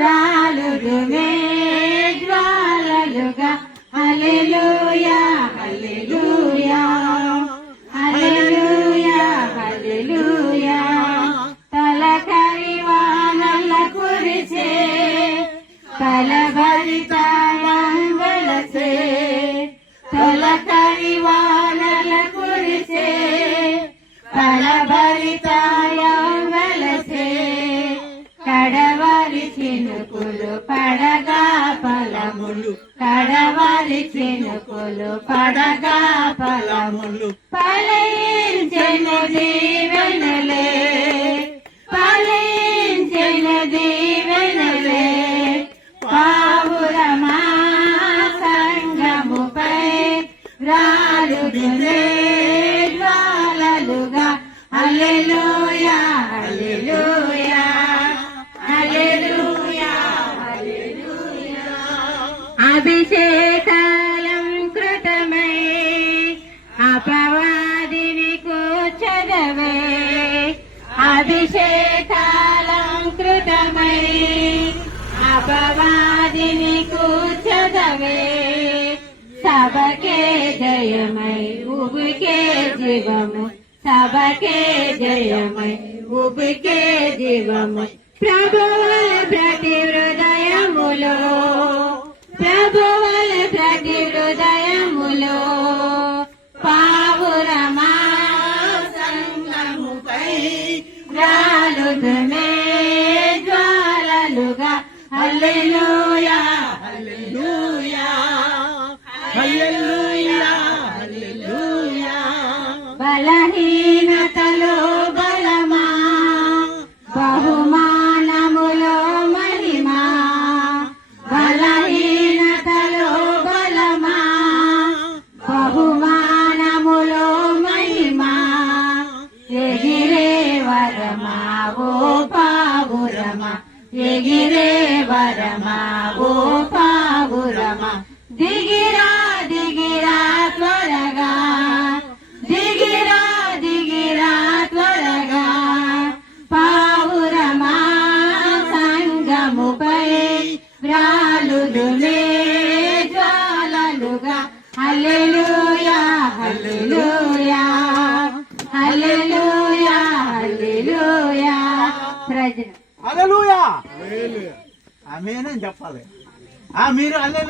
రాలుదుమే జ్వాలలుగా. హల్లెలూయా హల్లెలూయా హల్లెలూయా హల్లెలూయా. తలకరి వానల కురిసే కలభరితాళం వెలసే. తలకరి వానల కురిసే కలభరితాళం వెలసే. కడవరి చినుకులు పడగా ఫలములు. కడవరి చినుకులు పడగా ఫలములు. ఫలించెను దీవెనలే ఫలించెను దీవెనలే. పావురమా సంగముపై రాలుదులే జ్వాలలుగా. హల్లెలూయా హల్లెలూయా హల్లెలూయా హల్లెలూయా. అభిషేకాలంకృతమై అపవాదిని కూర్చదవే. అభిషేకాలంకృతమై అపవాదిని కూర్చదవే. సభకే జయమై ఉబికే జీవము. సభకే జయమై ఉబికే జీవము. ప్రభువుల ప్రతి హృదయములో ప్రభువుల ప్రతి హృదయములో. పావురమా సంగముపై రాలుదుమే జ్వాలలుగా. హల్లెలూయా హల్లెలూయా హల్లెలూయా హల్లెలూయా. బలహీనతలో బలమా బహుమానములో మహిమా. బలహీనతలో బలమా బహుమానములో మహిమా. ఎగిరే వరమా ఓ పావురమా. ఎగిరే వరమా ఓ పావురమా. దిగిరా దిగిరా త్వరగా. దిగిరా దిగిరా త్వరగా. పావురమా సంగముపై రాలుదులే జ్వాలలుగా. హల్లెలూయా హల్లెలూయా హల్లెలూయా హల్లెలూయా. హల్లెలూయా ఆమేన్ అని చెప్పాలి. మీరు హల్లెలూయా